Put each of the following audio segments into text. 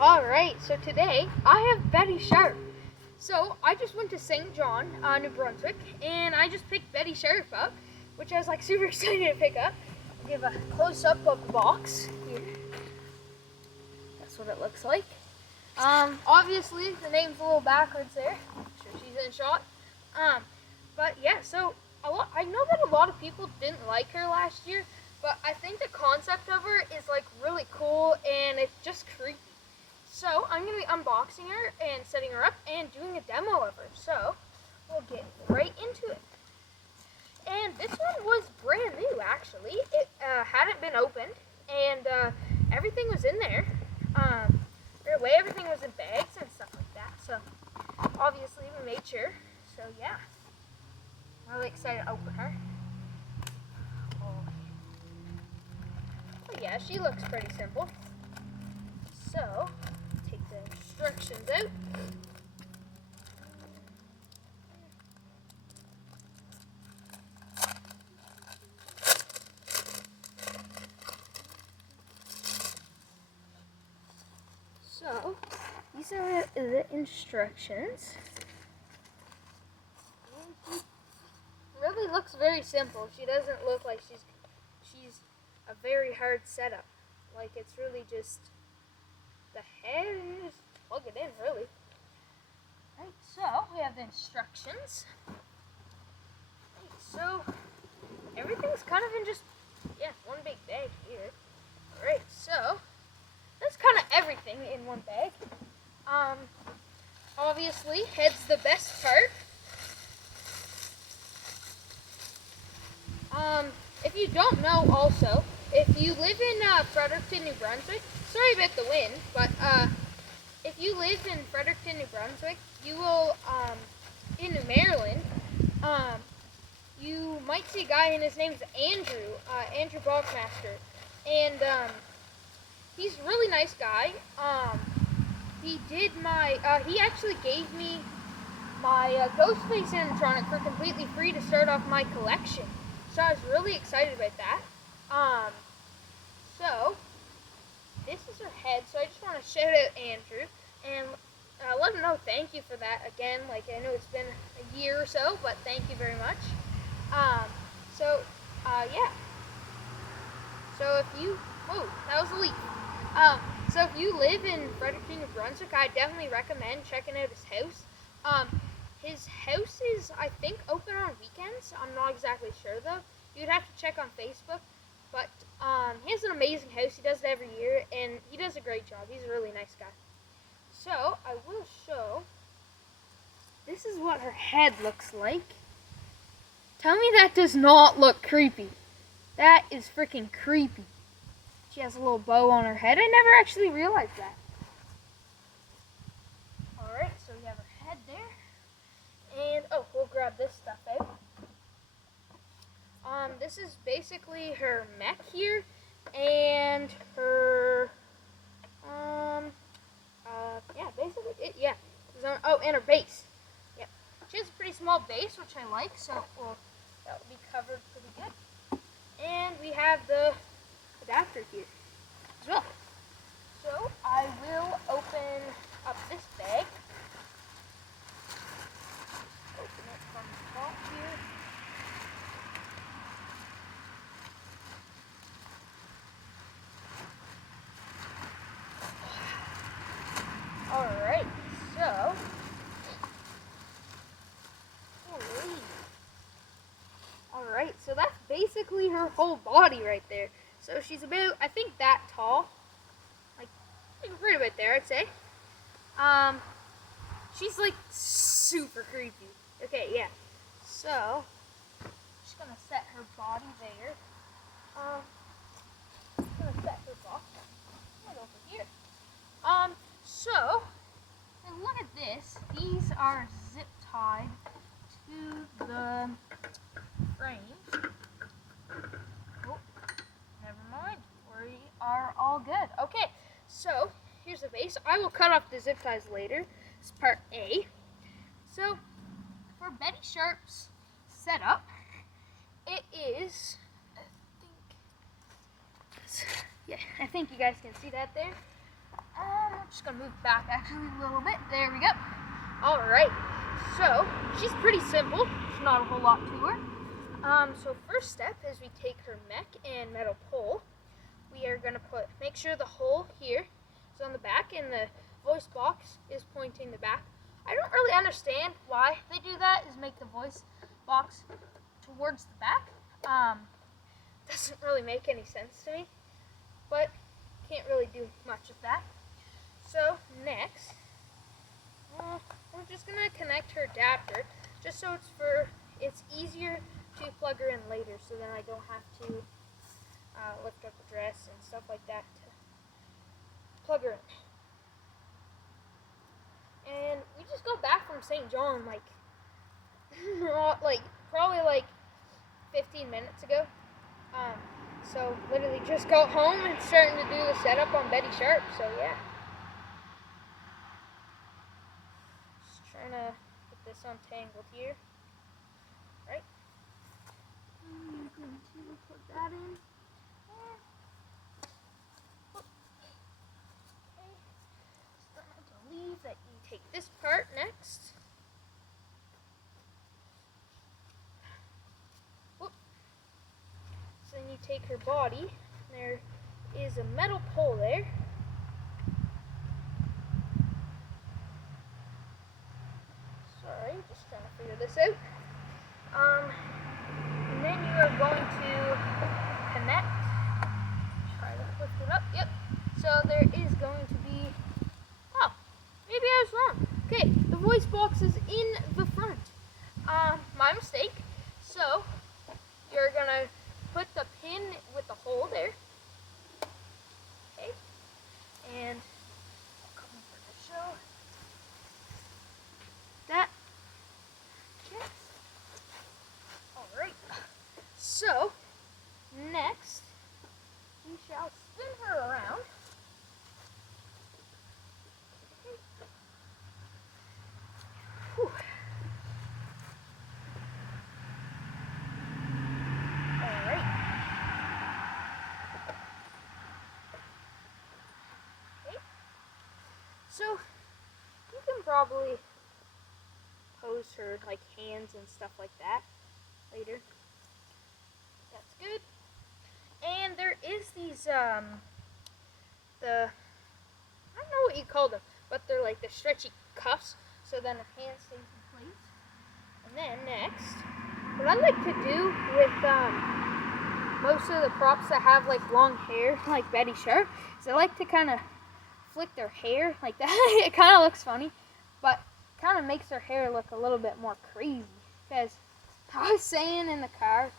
Alright, so today I have Betty Sharp. So I just went to St. John, New Brunswick, and I just picked Betty Sharp up, which I was like super excited to pick up. I'll give a close up of the box here. That's what it looks like. Obviously the name's a little backwards there. Sure she's in shot. But yeah, so I know that a lot of people didn't like her last year, but I think the concept of her is like really cool and it's just creepy. So I'm going to be unboxing her and setting her up and doing a demo of her. So we'll get right into it. And this one was brand new actually. It hadn't been opened and everything was in there. Right away everything was in bags and stuff like that. So obviously we made sure. So yeah, I'm really excited to open her. But yeah, she looks pretty simple. So take the instructions out. So these are the instructions. Really looks very simple. She doesn't look like she's a very hard setup. Like it's really just the head and you just plug it in really. Right, so we have the instructions. Right, so everything's kind of in just one big bag here. Alright, so that's kind of everything in one bag. Obviously head's the best part. If you don't know also, if you live in Fredericton, New Brunswick, sorry about the wind, but if you live in Fredericton, New Brunswick, you will, in Maryland, you might see a guy and his name's Andrew, Andrew Bachmaster, and he's a really nice guy. He actually gave me my Ghostface animatronic for completely free to start off my collection. So I was really excited about that. So this is her head. So I just want to shout out Andrew and let him know thank you for that again. Like I know it's been a year or so, but thank you very much. Yeah. So if you, that was a leak. So if you live in Fredericton, New Brunswick, I definitely recommend checking out his house. His house is, I think, open on weekends. I'm not exactly sure, though. You'd have to check on Facebook. But he has an amazing house. He does it every year, and he does a great job. He's a really nice guy. So, I will show. This is what her head looks like. Tell me that does not look creepy. That is freaking creepy. She has a little bow on her head. I never actually realized that. Alright, so we have her head there. And, we'll grab this stuff out. This is basically her mech here, and her, basically it, yeah. And her base. Yep. She has a pretty small base, which I like, so that will be covered pretty good. And we have the adapter here as well. So I will open up this bag. Open it from the top here. Alright, so Alright, so that's basically her whole body right there. So she's about, I think, that tall. Like, right about there, I'd say. She's like super creepy. Okay, yeah. So, just gonna set her body there. Just gonna set her box right over here. So, and look at this. These are zip tied to the frame. Oh, never mind. We are all good. Okay, so here's the base. I will cut off the zip ties later. It's part A. So, for Betty Sharp's setup, it is, I think you guys can see that there. Just gonna move back actually a little bit. There we go. All right. So she's pretty simple. There's not a whole lot to her. So first step is we take her mech and metal pole. We are gonna make sure the hole here is on the back and the voice box is pointing the back. I don't really understand why they do that, is make the voice box towards the back. Doesn't really make any sense to me, but can't really do much with that. So next, we're just gonna connect her adapter, just so it's easier to plug her in later, so then I don't have to lift up the dress and stuff like that to plug her in. And we just got back from St. John probably 15 minutes ago. So literally just got home and starting to do the setup on Betty Sharp. So yeah, just trying to get this untangled here. Right. I'm going to put that in. Okay. So I believe that you take this part next. So then you take her body. There is a metal pole there. Sorry, just trying to figure this out. And then you are going to connect. Try to lift it up. Yep. So there is going to be. Oh, maybe I was wrong. Okay, the voice box is in the front. My mistake. So you're gonna put the pin with the hole there. Okay. And I'll come over to show that. Yes. Alright. So next we shall spin her around. Whew. So you can probably pose her like hands and stuff like that later. That's good. And there is these I don't know what you call them, but they're like the stretchy cuffs, so then her hand stays in place. And then next, what I like to do with most of the props that have like long hair, like Betty Sharp, is I like to kind of flick their hair like that. It kind of looks funny, but kind of makes their hair look a little bit more crazy. Because I was saying in the car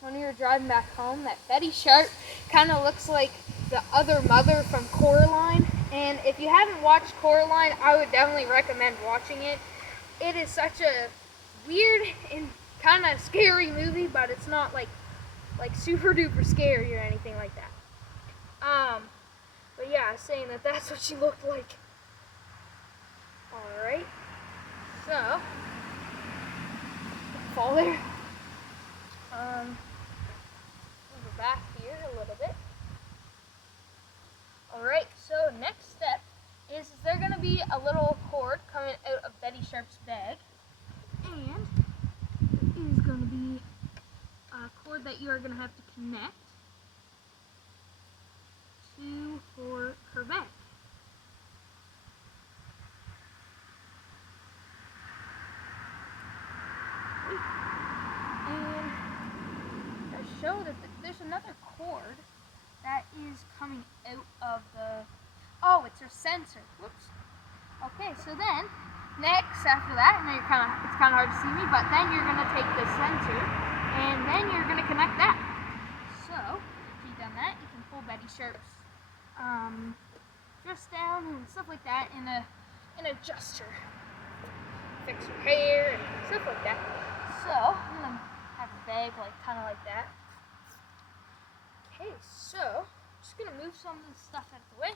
when we were driving back home that Betty Sharp kind of looks like the other mother from Coraline. And if you haven't watched Coraline, I would definitely recommend watching it. It is such a weird and kind of scary movie, but it's not like super duper scary or anything like that. But yeah, I was saying that that's what she looked like. Alright. So, fall there. Move back here a little bit. Alright, so next step is there's going to be a little cord coming out of Betty Sharp's bag. And it is going to be a cord that you are going to have to connect to her bag. And I show that there's another cord that is coming out of the. Oh, it's her sensor. Whoops. Okay, so then next after that, and then it's kind of hard to see me, but then you're gonna take the sensor and then you're gonna connect that. So after you've done that, you can pull Betty Sharp's dress down and stuff like that, and adjust her, fix her hair and stuff like that. So I'm gonna have a bag kind of like that. Okay, so I'm just gonna move some of this stuff out of the way.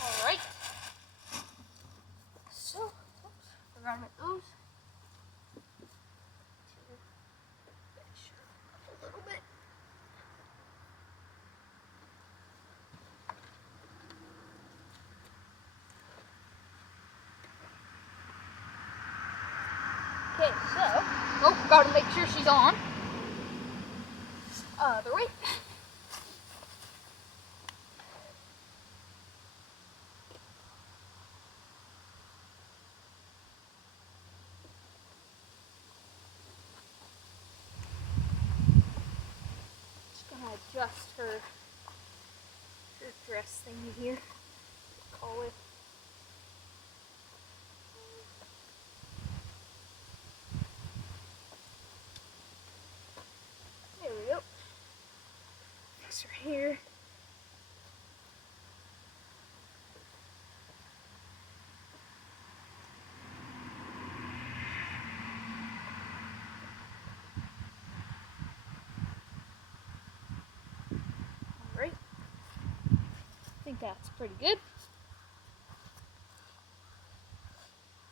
All right. So, oops, forgot about those. A little bit. Okay, so, gotta make sure she's on. Other way. Just gonna adjust her dress thingy here. Call it. There we go. Fix her here. Alright. I think that's pretty good.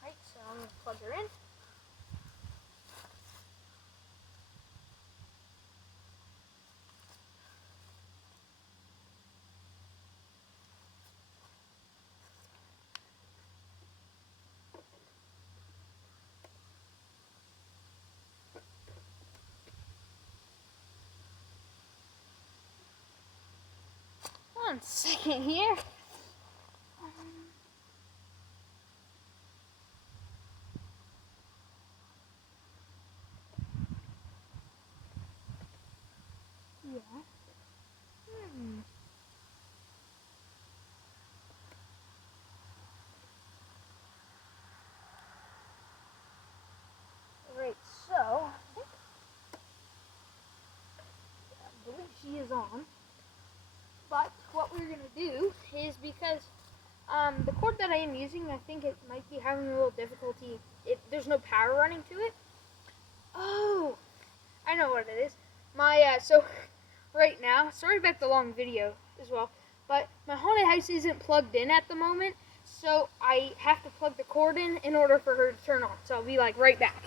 Right, so I'm gonna plug her in. One second here. Yeah. Alright, so I believe she is on. But what we're gonna do is, because the cord that I am using, I think it might be having a little difficulty. There's no power running to it. Oh, I know what it is. So right now, sorry about the long video as well, but my haunted house isn't plugged in at the moment, so I have to plug the cord in order for her to turn on. So I'll be like right back.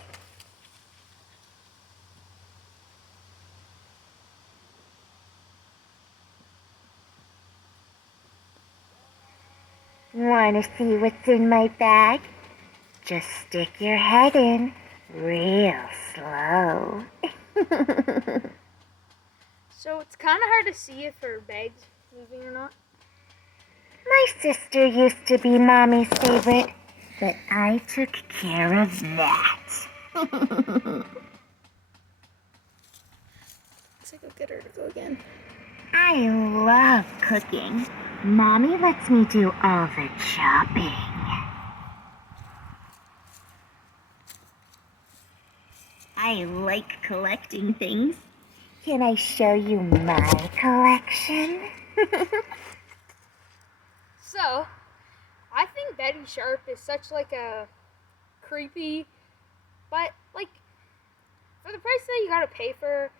Want to see what's in my bag? Just stick your head in real slow. So it's kind of hard to see if her bag's moving or not. My sister used to be Mommy's favorite, but I took care of that. Let's go get her to go again. I love cooking. Mommy lets me do all the chopping. I like collecting things. Can I show you my collection? So, I think Betty Sharp is such like a creepy, but like for the price that you gotta pay for her,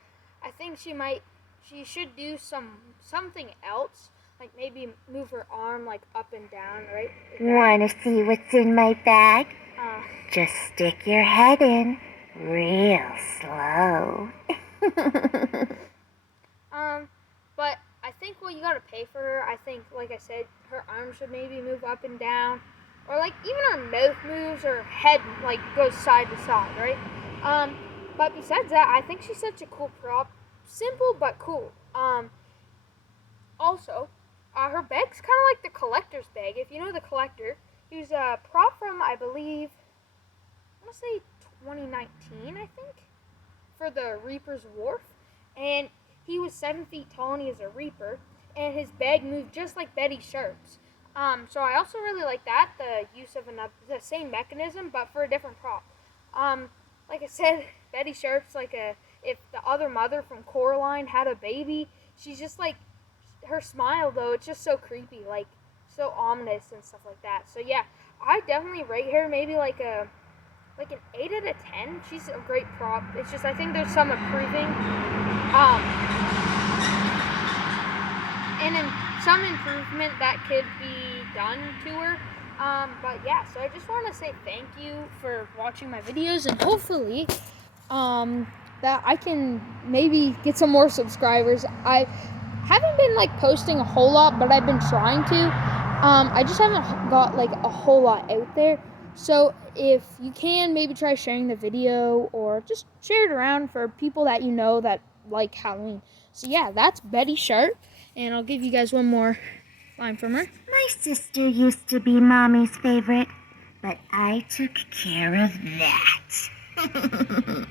I think she should do something else, like maybe move her arm like up and down, right? Want to see what's in my bag? Just stick your head in real slow. But I think what you gotta pay for her, I think, like I said, her arm should maybe move up and down, or like even her mouth moves, or her head like goes side to side, right? But besides that, I think she's such a cool prop. Simple but cool. Also, her bag's kind of like the collector's bag. If you know the collector, he was a prop from, I believe, I want to say 2019, I think, for the Reaper's Wharf. And he was 7 feet tall and he was a Reaper. And his bag moved just like Betty Sharp's. So I also really like that, the use of the same mechanism, but for a different prop. Like I said, Betty Sharp's like if the other mother from Coraline had a baby, she's just like, her smile though, it's just so creepy, like so ominous and stuff like that. So yeah, I definitely rate her maybe like an 8 out of 10. She's a great prop. It's just I think there's some improving, and in some improvement that could be done to her. But yeah, so I just want to say thank you for watching my videos, and hopefully that I can maybe get some more subscribers. I haven't been like posting a whole lot, but I've been trying to. I just haven't got like a whole lot out there. So if you can, maybe try sharing the video or just share it around for people that you know that like Halloween. So yeah, that's Betty Sharp, and I'll give you guys one more line from her. My sister used to be Mommy's favorite, but I took care of that.